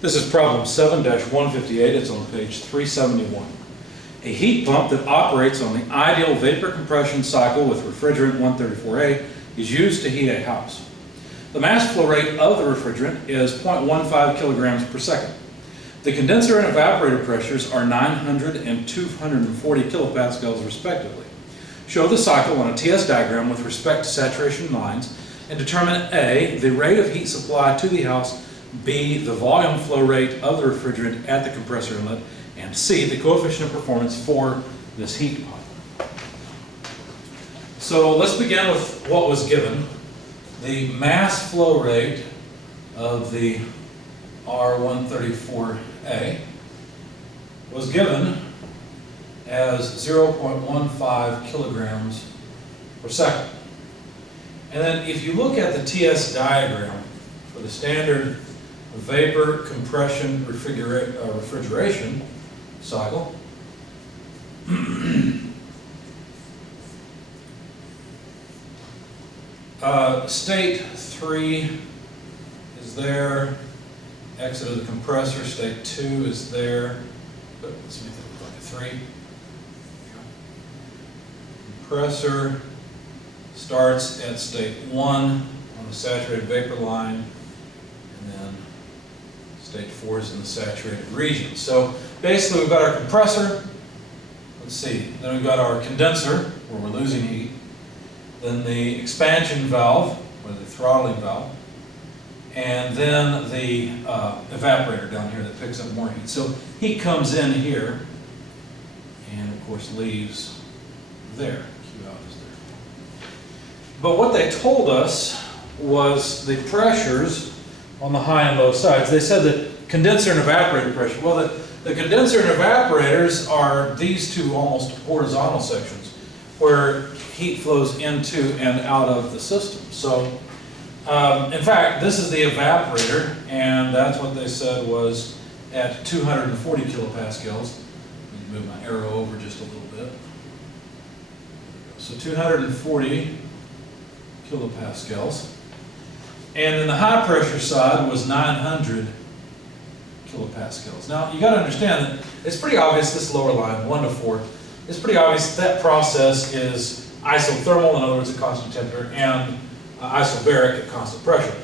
This is problem 7-158. It's on page 371. A heat pump that operates on the ideal vapor compression cycle with refrigerant 134A is used to heat a house. The mass flow rate of the refrigerant is 0.15 kilograms per second. The condenser and evaporator pressures are 900 and 240 kilopascals respectively. Show the cycle on a TS diagram with respect to saturation lines and determine A, the rate of heat supply to the house, B, the volume flow rate of the refrigerant at the compressor inlet, and C, the coefficient of performance for this heat pump. So let's begin with what was given. The mass flow rate of the R134A was given as 0.15 kilograms per second. And then if you look at the TS diagram for the standard vapor compression refrigeration cycle, state 3 is there, exit of the compressor, state 2 is there, but let's make that look like a 3. Compressor starts at state 1 on the saturated vapor line, and then state 4 is in the saturated region. So basically we've got our compressor, let's see, then we've got our condenser where we're losing heat, then the expansion valve, or the throttling valve, and then the evaporator down here that picks up more heat. So heat comes in here and of course leaves there. Q out is there. But what they told us was the pressures on the high and low sides. They said that condenser and evaporator pressure. Well, the condenser and evaporators are these two almost horizontal sections where heat flows into and out of the system. So, in fact, this is the evaporator, and that's what they said was at 240 kilopascals. Let me move my arrow over just a little bit. So 240 kilopascals. And then the high pressure side was 900 kilopascals. Now, you got to understand that it's pretty obvious this lower line, 1 to 4, it's pretty obvious that process is isothermal, in other words, at constant temperature, and isobaric at constant pressure.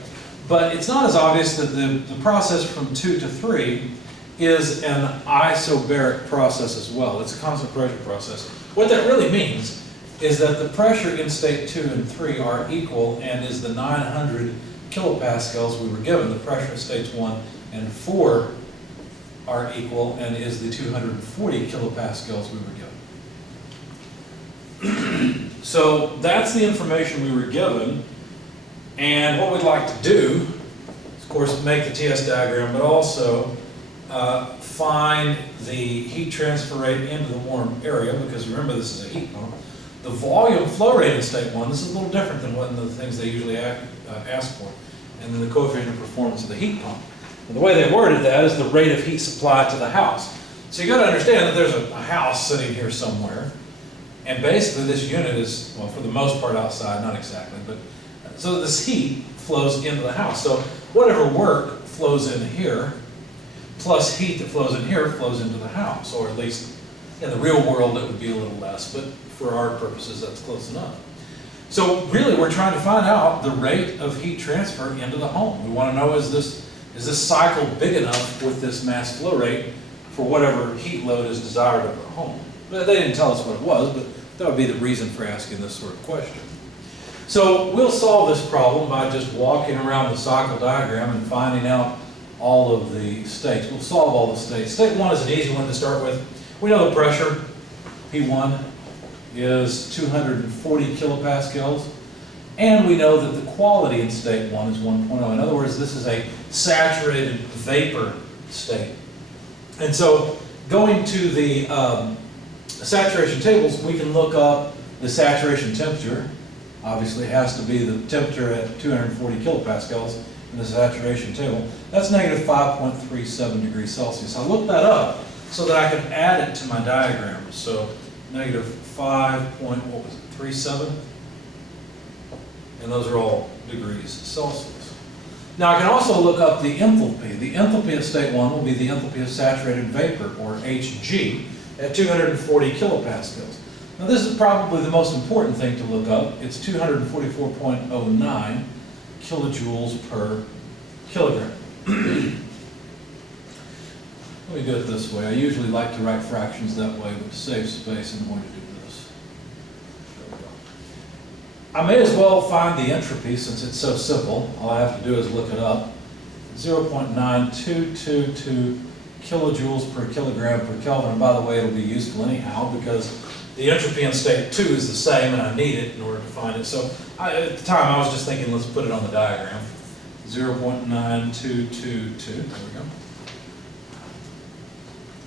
But it's not as obvious that the process from 2 to 3 is an isobaric process as well. It's a constant pressure process. What that really means is that the pressure in state 2 and 3 are equal and is the 900 kilopascals we were given. The pressure in states 1 and 4 are equal and is the 240 kilopascals we were given. So that's the information we were given, and what we'd like to do is, of course, make the TS diagram, but also find the heat transfer rate into the warm area, because remember this is a heat pump. The volume flow rate in state 1, this is a little different than one of the things they usually ask for, and then the coefficient of performance of the heat pump. And the way they worded that is the rate of heat supply to the house. So you got to understand that there's a house sitting here somewhere. And basically this unit is, well, for the most part outside, not exactly, but so this heat flows into the house. So whatever work flows in here, plus heat that flows in here flows into the house, or at least in the real world it would be a little less, but for our purposes that's close enough. So really we're trying to find out the rate of heat transfer into the home. We want to know, is this cycle big enough with this mass flow rate for whatever heat load is desired of the home? But they didn't tell us what it was, but that would be the reason for asking this sort of question. So we'll solve this problem by just walking around the cycle diagram and finding out all of the states. We'll solve all the states. State 1 is an easy one to start with. We know the pressure, P1, is 240 kilopascals, and we know that the quality in state 1 is 1.0. In other words, this is a saturated vapor state. And so going to the saturation tables, we can look up the saturation temperature. Obviously it has to be the temperature at 240 kilopascals in the saturation table. That's negative 5.37 degrees Celsius. I looked that up so that I could add it to my diagram. So negative 5.37, and those are all degrees Celsius. Now I can also look up the enthalpy. The enthalpy at state 1 will be the enthalpy of saturated vapor, or Hg, at 240 kilopascals. Now this is probably the most important thing to look up. It's 244.09 kilojoules per kilogram. Let me do it this way. I usually like to write fractions that way, but to save space, I'm going to do this. There we go. I may as well find the entropy since it's so simple. All I have to do is look it up. 0.9222 kilojoules per kilogram per Kelvin. And by the way, it'll be useful anyhow because the entropy in state 2 is the same and I need it in order to find it. So at the time I was just thinking, let's put it on the diagram. 0.9222, there we go.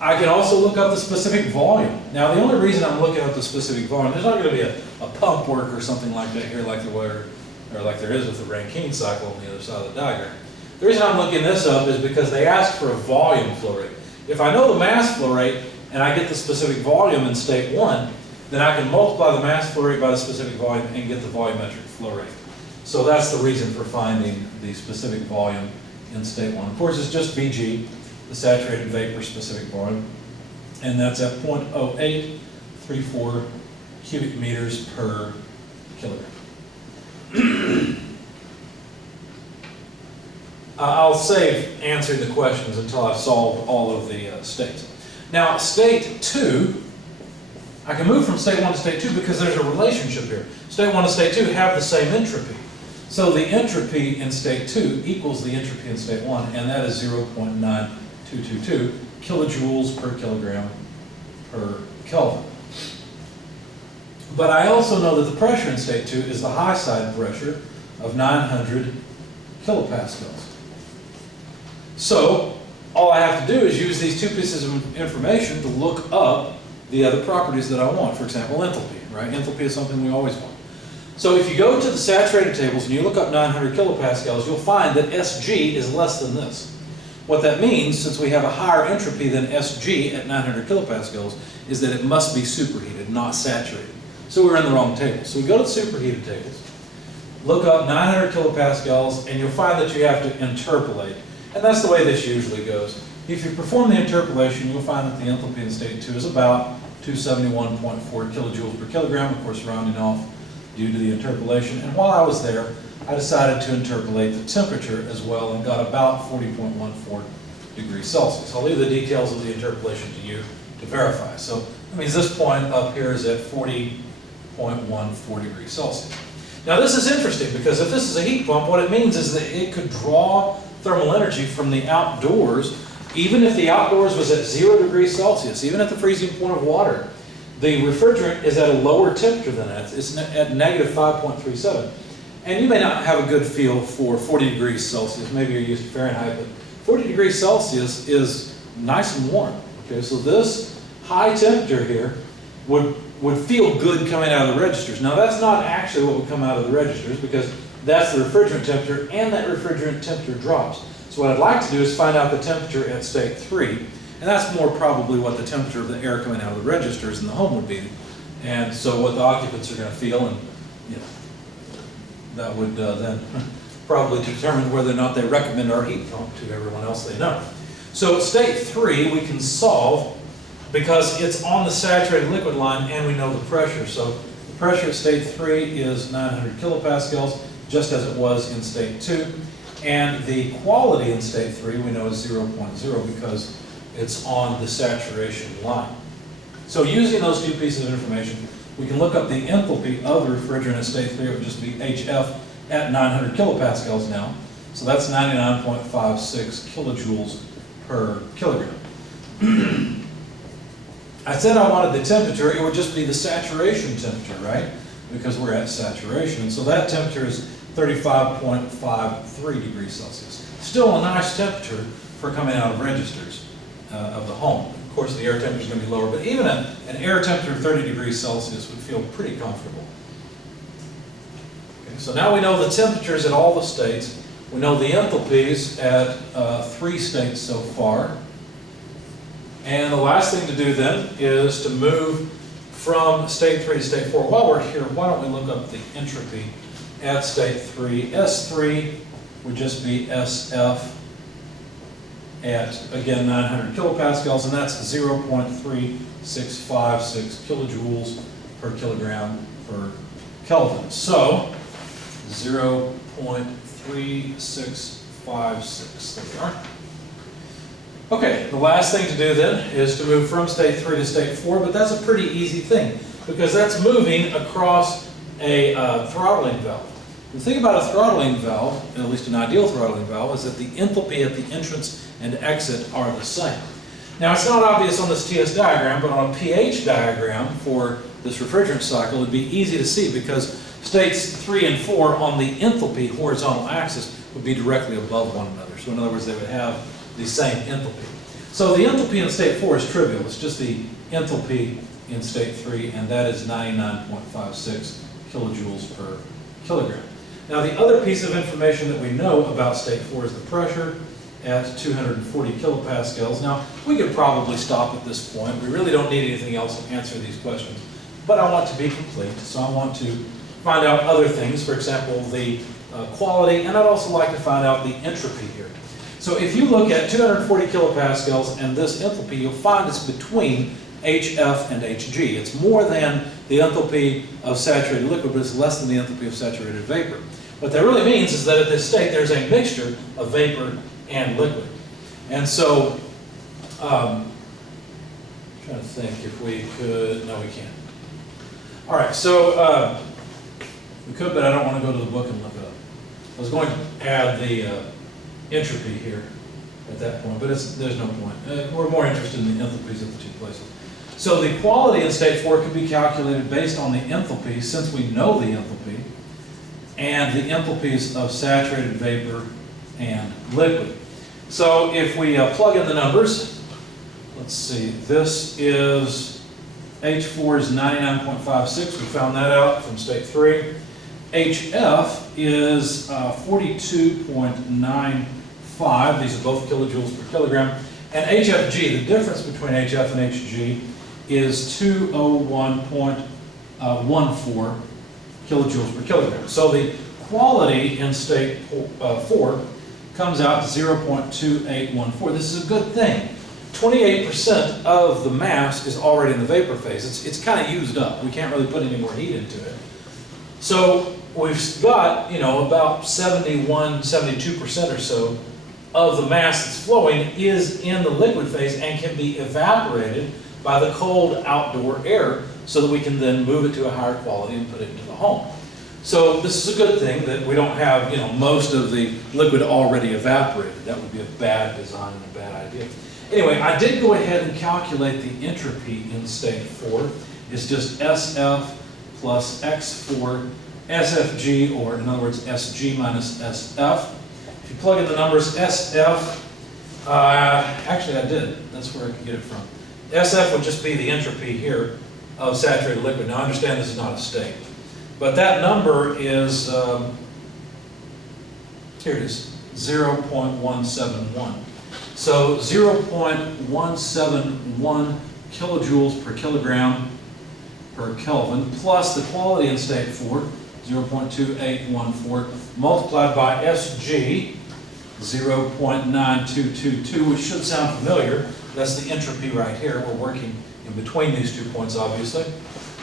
I can also look up the specific volume. Now the only reason I'm looking up the specific volume, there's not going to be a pump work or something like that here like there is with the Rankine cycle on the other side of the diagram. The reason I'm looking this up is because they ask for a volume flow rate. If I know the mass flow rate and I get the specific volume in state 1, then I can multiply the mass flow rate by the specific volume and get the volumetric flow rate. So that's the reason for finding the specific volume in state 1. Of course, it's just Vg, the saturated vapor specific volume, and that's at 0.0834 cubic meters per kilogram. I'll save answering the questions until I've solved all of the states. Now, state 2, I can move from state 1 to state 2 because there's a relationship here. State 1 and state 2 have the same entropy. So the entropy in state 2 equals the entropy in state 1, and that is 0.9222 kilojoules per kilogram per Kelvin. But I also know that the pressure in state 2 is the high side pressure of 900 kilopascals. So all I have to do is use these two pieces of information to look up the other properties that I want. For example, enthalpy, right? Enthalpy is something we always want. So if you go to the saturated tables and you look up 900 kilopascals, you'll find that Sg is less than this. What that means, since we have a higher entropy than Sg at 900 kilopascals, is that it must be superheated, not saturated. So we're in the wrong table. So we go to the superheated tables, look up 900 kilopascals, and you'll find that you have to interpolate. And that's the way this usually goes. If you perform the interpolation, you'll find that the enthalpy in state 2 is about 271.4 kilojoules per kilogram, of course rounding off due to the interpolation. And while I was there, I decided to interpolate the temperature as well and got about 40.14 degrees Celsius. I'll leave the details of the interpolation to you to verify. So that means this point up here is at 40.14 degrees Celsius. Now this is interesting because if this is a heat pump, what it means is that it could draw thermal energy from the outdoors, even if the outdoors was at 0 degrees Celsius, even at the freezing point of water. The refrigerant is at a lower temperature than that. It's at negative 5.37. And you may not have a good feel for 40 degrees Celsius. Maybe you're used to Fahrenheit, but 40 degrees Celsius is nice and warm. Okay, so this high temperature here would feel good coming out of the registers. Now that's not actually what would come out of the registers because that's the refrigerant temperature and that refrigerant temperature drops. So what I'd like to do is find out the temperature at state 3, and that's more probably what the temperature of the air coming out of the registers in the home would be. And so what the occupants are going to feel, and you know, that would then probably determine whether or not they recommend our heat pump to everyone else they know. So at state 3 we can solve because it's on the saturated liquid line and we know the pressure. So the pressure at state 3 is 900 kilopascals, just as it was in state 2. And the quality in state 3 we know is 0.0 because it's on the saturation line. So using those two pieces of information, we can look up the enthalpy of the refrigerant at state 3. It would just be HF at 900 kilopascals now. So that's 99.56 kilojoules per kilogram. I said I wanted the temperature. It would just be the saturation temperature, right? Because we're at saturation. And so that temperature is 35.53 degrees Celsius. Still a nice temperature for coming out of registers of the home. Of course, the air temperature is going to be lower, but even an air temperature of 30 degrees Celsius would feel pretty comfortable. Okay, so now we know the temperatures at all the states. We know the enthalpies at 3 states so far. And the last thing to do then is to move from state 3 to state 4. While we're here, why don't we look up the entropy at state 3. S3 would just be SF at, again, 900 kilopascals, and that's 0.3656 kilojoules per kilogram per Kelvin. So, 0.3656, there we are. Okay, the last thing to do then is to move from state 3 to state 4, but that's a pretty easy thing because that's moving across a throttling valve. The thing about a throttling valve, at least an ideal throttling valve, is that the enthalpy at the entrance and exit are the same. Now it's not obvious on this TS diagram, but on a pH diagram for this refrigerant cycle, it'd be easy to see because states 3 and 4 on the enthalpy horizontal axis would be directly above one another. So in other words, they would have the same enthalpy. So the enthalpy in state 4 is trivial. It's just the enthalpy in state 3, and that is 99.56 kilojoules per kilogram. Now the other piece of information that we know about state 4 is the pressure at 240 kilopascals. Now we could probably stop at this point. We really don't need anything else to answer these questions. But I want to be complete, so I want to find out other things, for example, the quality, and I'd also like to find out the entropy here. So if you look at 240 kilopascals and this enthalpy, you'll find it's between HF and HG. It's more than the enthalpy of saturated liquid, but it's less than the enthalpy of saturated vapor. What that really means is that at this state, there's a mixture of vapor and liquid. And so, trying to think if we could, no we can't. All right, so we could, but I don't want to go to the book and look it up. I was going to add the entropy here at that point, but there's no point. We're more interested in the enthalpies of the two places. So the quality in state 4 can be calculated based on the enthalpy, since we know the enthalpy, and the enthalpies of saturated vapor and liquid. So if we plug in the numbers, let's see, this is H4 is 99.56, we found that out from state 3. HF is 42.95, these are both kilojoules per kilogram. And HFG, the difference between HF and HG is 201.14 kilojoules per kilogram. So the quality in state 4 comes out to 0.2814. This is a good thing. 28% of the mass is already in the vapor phase. It's kind of used up. We can't really put any more heat into it. So we've got, about 71, 72% or so of the mass that's flowing is in the liquid phase and can be evaporated by the cold outdoor air so that we can then move it to a higher quality and put it into the home. So this is a good thing that we don't have, most of the liquid already evaporated. That would be a bad design and a bad idea. Anyway, I did go ahead and calculate the entropy in state 4. It's just SF plus X4 SFG, or in other words, SG minus SF. If you plug in the numbers, SF, actually I did. That's where I can get it from. SF would just be the entropy here of saturated liquid. Now, I understand this is not a state. But that number is, here it is, 0.171. So 0.171 kilojoules per kilogram per Kelvin, plus the quality in state 4, 0.2814, multiplied by SG, 0.9222, which should sound familiar. That's the entropy right here. We're working in between these 2 points, obviously.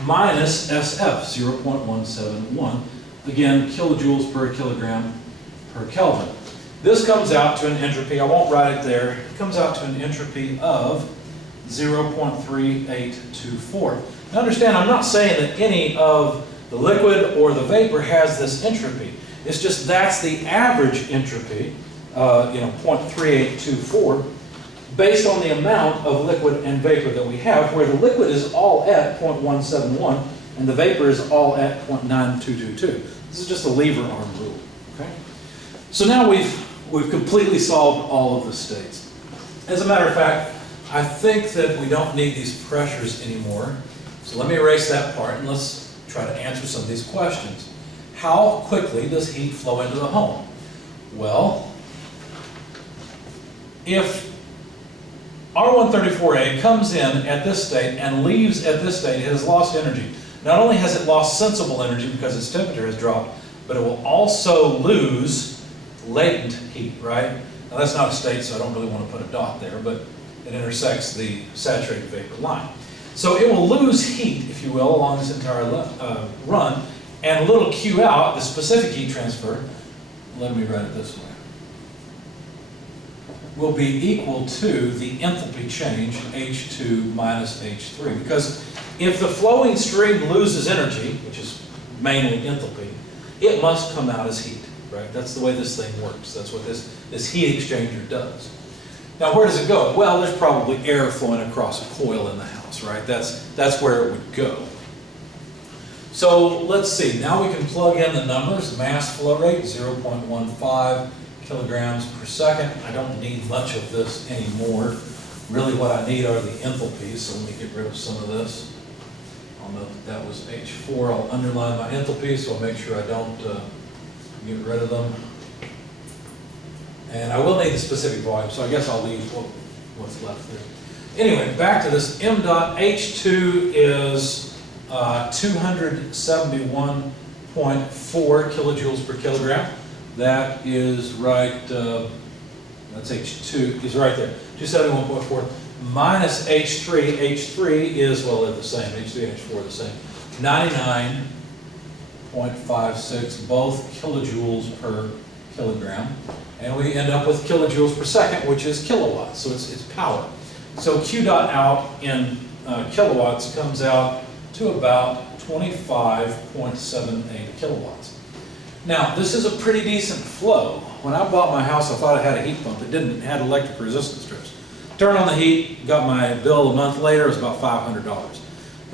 Minus SF, 0.171. Again, kilojoules per kilogram per Kelvin. This comes out to an entropy, I won't write it there, it comes out to an entropy of 0.3824. Now understand, I'm not saying that any of the liquid or the vapor has this entropy. It's just that's the average entropy, 0.3824, based on the amount of liquid and vapor that we have, where the liquid is all at 0.171 and the vapor is all at 0.9222. This is just a lever arm rule. Okay? So now we've completely solved all of the states. As a matter of fact, I think that we don't need these pressures anymore. So let me erase that part and let's try to answer some of these questions. How quickly does heat flow into the home? Well, if R134A comes in at this state and leaves at this state, it has lost energy. Not only has it lost sensible energy because its temperature has dropped, but it will also lose latent heat, right? Now that's not a state, so I don't really want to put a dot there, but it intersects the saturated vapor line. So it will lose heat, if you will, along this entire run, and a little Q out, the specific heat transfer, let me write it this way, will be equal to the enthalpy change, H2 minus H3. Because if the flowing stream loses energy, which is mainly enthalpy, it must come out as heat, right? That's the way this thing works. That's what this heat exchanger does. Now, where does it go? Well, there's probably air flowing across a coil in the house, right? That's where it would go. So let's see. Now we can plug in the numbers. Mass flow rate, 0.15 kilograms per second. I don't need much of this anymore. Really what I need are the enthalpies, so let me get rid of some of this. I'll note that was H4. I'll underline my enthalpies, so I'll make sure I don't get rid of them. And I will need the specific volume, so I guess I'll leave what's left there. Anyway, back to this. M dot H2 is 271.4 kilojoules per kilogram. That is right, that's H2, is right there. 271.4 minus H3. H3 is, well, they're the same. H3 and H4 are the same. 99.56, both kilojoules per kilogram. And we end up with kilojoules per second, which is kilowatts, so it's power. So Q dot out in kilowatts comes out to about 25.78 kilowatts. Now, this is a pretty decent flow. When I bought my house, I thought it had a heat pump. It didn't. It had electric resistance strips. Turned on the heat, got my bill a month later. It was about $500.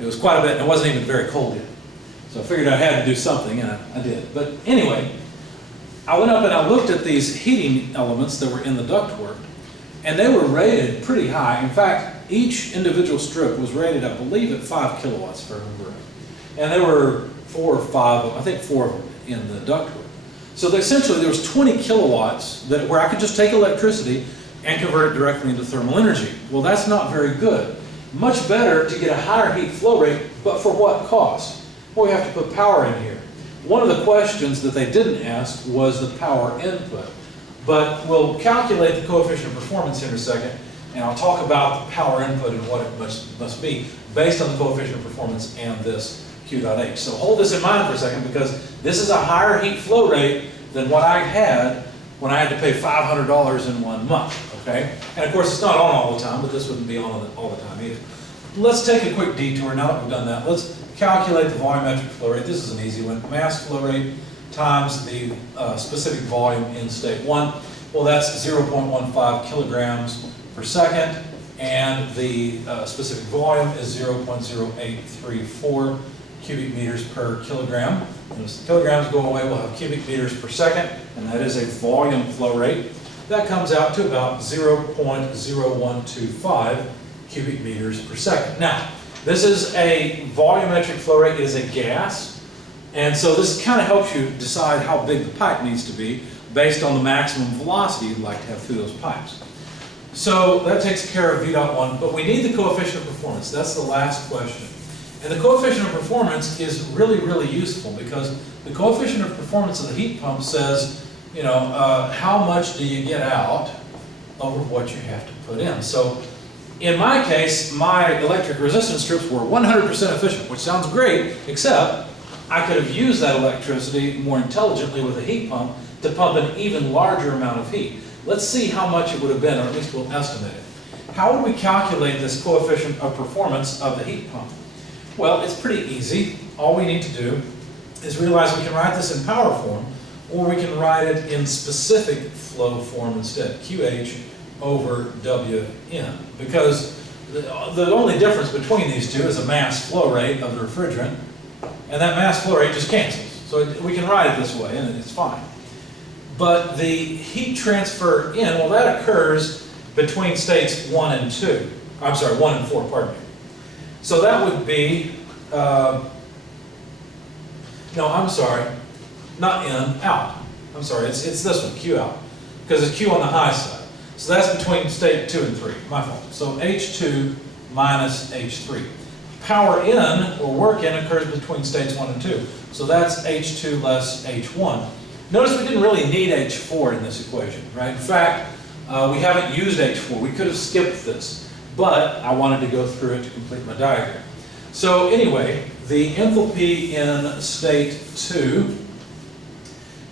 It was quite a bit, and it wasn't even very cold yet. So I figured I had to do something, and I did. But anyway, I went up and I looked at these heating elements that were in the ductwork, and they were rated pretty high. In fact, each individual strip was rated, I believe, at 5 kilowatts, if I remember right. And there were 4 or 5, I think 4 of them in the ductwork. So essentially there was 20 kilowatts where I could just take electricity and convert it directly into thermal energy. Well, that's not very good. Much better to get a higher heat flow rate, but for what cost? Well, we have to put power in here. One of the questions that they didn't ask was the power input. But we'll calculate the coefficient of performance here in a second, and I'll talk about the power input and what it must be based on the coefficient of performance and this Q dot H. So hold this in mind for a second, because this is a higher heat flow rate than what I had when I had to pay $500 in 1 month, okay? And of course, it's not on all the time, but this wouldn't be on all the time either. Let's take a quick detour. Now that we've done that, let's calculate the volumetric flow rate. This is an easy one. Mass flow rate times the specific volume in state 1. Well, that's 0.15 kilograms per second, and the specific volume is 0.0834 cubic meters per kilogram. As the kilograms go away, we'll have cubic meters per second, and that is a volume flow rate. That comes out to about 0.0125 cubic meters per second. Now, this is a volumetric flow rate. It is a gas, and so this kind of helps you decide how big the pipe needs to be based on the maximum velocity you'd like to have through those pipes. So that takes care of V dot 1, but we need the coefficient of performance. That's the last question. And the coefficient of performance is really, really useful, because the coefficient of performance of the heat pump says, you know, how much do you get out over what you have to put in. So in my case, my electric resistance strips were 100% efficient, which sounds great, except I could have used that electricity more intelligently with a heat pump to pump an even larger amount of heat. Let's see how much it would have been, or at least we'll estimate it. How would we calculate this coefficient of performance of the heat pump? Well, it's pretty easy. All we need to do is realize we can write this in power form, or we can write it in specific flow form instead, QH over WN. Because the only difference between these two is a mass flow rate of the refrigerant, and that mass flow rate just cancels. So we can write it this way, and it's fine. But the heat transfer in, well, that occurs between states 1 and 2. I'm sorry, 1 and 4, pardon me. So that would be, no, I'm sorry, not in, out. I'm sorry, it's this one, Q out, because it's Q on the high side. So that's between state 2 and 3, my fault. So H2 minus H3. Power in, or work in, occurs between states 1 and 2. So that's H2 less H1. Notice we didn't really need H4 in this equation, right? In fact, we haven't used H4. We could have skipped this, but I wanted to go through it to complete my diagram. So anyway, the enthalpy in state 2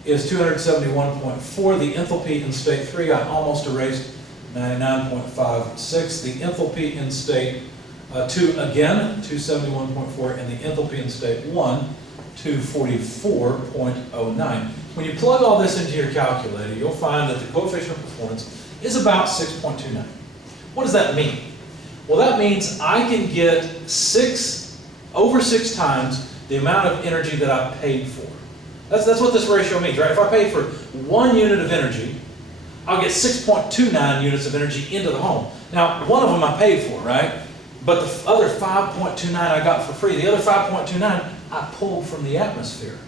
is 271.4. The enthalpy in state 3, I almost erased, 99.56. The enthalpy in state 2, again, 271.4, and the enthalpy in state 1, 244.09. When you plug all this into your calculator, you'll find that the coefficient of performance is about 6.29. What does that mean? Well, that means I can get over 6 times the amount of energy that I paid for. That's what this ratio means, right? If I pay for 1 unit of energy, I'll get 6.29 units of energy into the home. Now, one of them I paid for, right? But the other 5.29 I got for free. The other 5.29 I pulled from the atmosphere,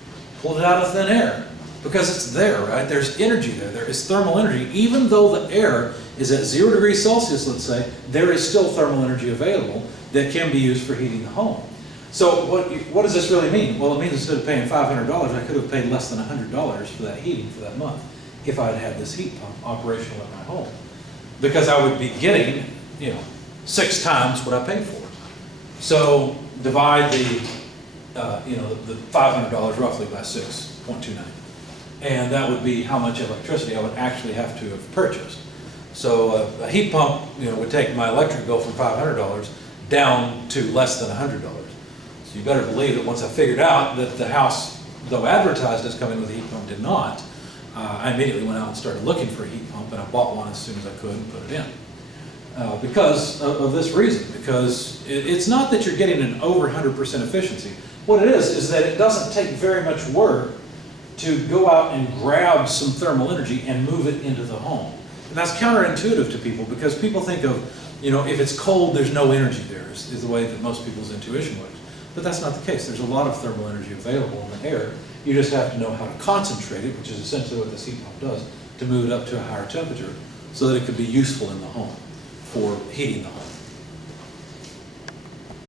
pulled it out of thin air, because it's there, right? There's energy there. There is thermal energy. Even though the air is at 0 degrees Celsius, let's say, there is still thermal energy available that can be used for heating the home. So what does this really mean? Well, it means instead of paying $500, I could have paid less than $100 for that heating for that month if I had had this heat pump operational at my home, because I would be getting, 6 times what I paid for. So divide the $500 roughly by 6.29, and that would be how much electricity I would actually have to have purchased. So a heat pump, would take my electric bill from $500 down to less than $100. So you better believe that once I figured out that the house, though advertised as coming with a heat pump, did not, I immediately went out and started looking for a heat pump, and I bought one as soon as I could and put it in. Because of this reason, because it's not that you're getting an over 100% efficiency. What it is that it doesn't take very much work to go out and grab some thermal energy and move it into the home. And that's counterintuitive to people, because people think of, if it's cold, there's no energy there, is the way that most people's intuition works. But that's not the case. There's a lot of thermal energy available in the air. You just have to know how to concentrate it, which is essentially what this heat pump does, to move it up to a higher temperature so that it could be useful in the home for heating the home.